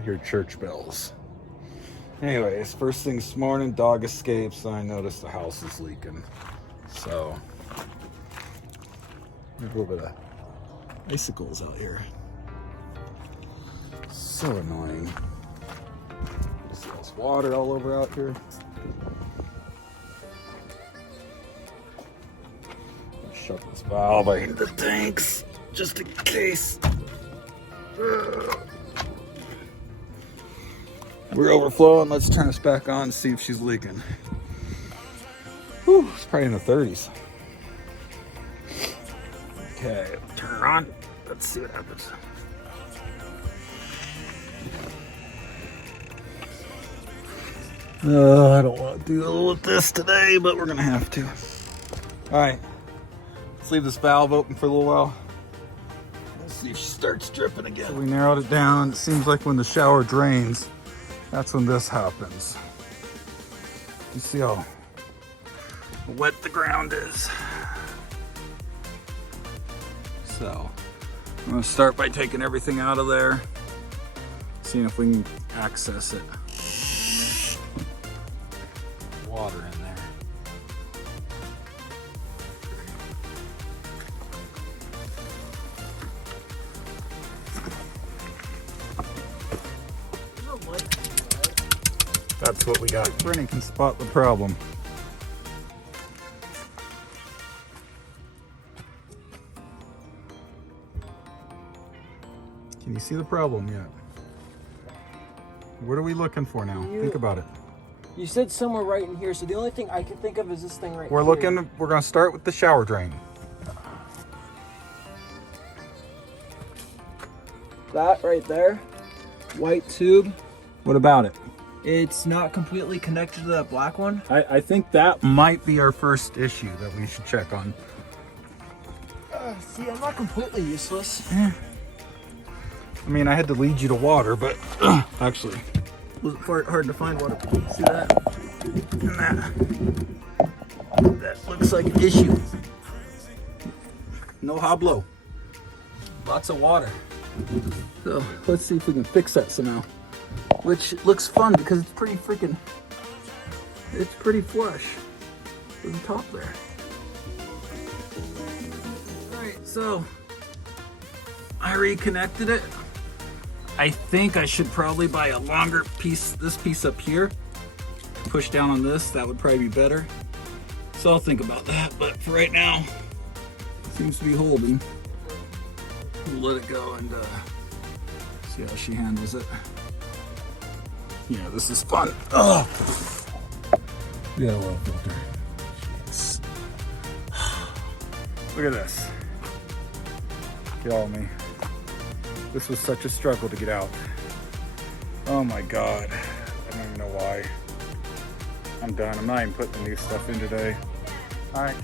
I hear church bells. Anyways, first thing this morning, dog escapes, and I noticed the house is leaking. So, a little bit of icicles out here. So annoying. There's water all over out here. Shut this valve. I hit the tanks just in case. We're overflowing. Let's turn this back on and see if she's leaking. Whew, it's probably in the 30s. Okay, turn her on. Let's see what happens. I don't want to deal with this today, but we're gonna have to. All right, let's leave this valve open for a little while. Let's see if she starts dripping again. So we narrowed it down. It seems like when the shower drains, that's when this happens. You see how wet the ground is. So I'm gonna start by taking everything out of there, seeing if we can access it. Water in there. That's what we got. Brennan can spot the problem. Can you see the problem yet? What are we looking for now? Think about it. You said somewhere right in here, so the only thing I can think of is this thing right here. We're gonna start with the shower drain. That right there, white tube. What about it? It's not completely connected to that black one. I think that might be our first issue that we should check on. See, I'm not completely useless. Yeah. I mean, I had to lead you to water, but actually, It was hard to find water. See that? and that looks like an issue. No hoblo. Lots of water. So let's see if we can fix that somehow. Which looks fun because it's pretty flush to the top there. All right, so I reconnected it. I think I should probably buy a longer piece, this piece up here. Push down on this, that would probably be better. So I'll think about that, but for right now, it seems to be holding. We'll let it go and see how she handles it. Yeah, this is fun. Oh, yeah, well filter. Jeez. Look at this. Kill me. This was such a struggle to get out. Oh my God. I don't even know why. I'm done. I'm not even putting the new stuff in today. All right.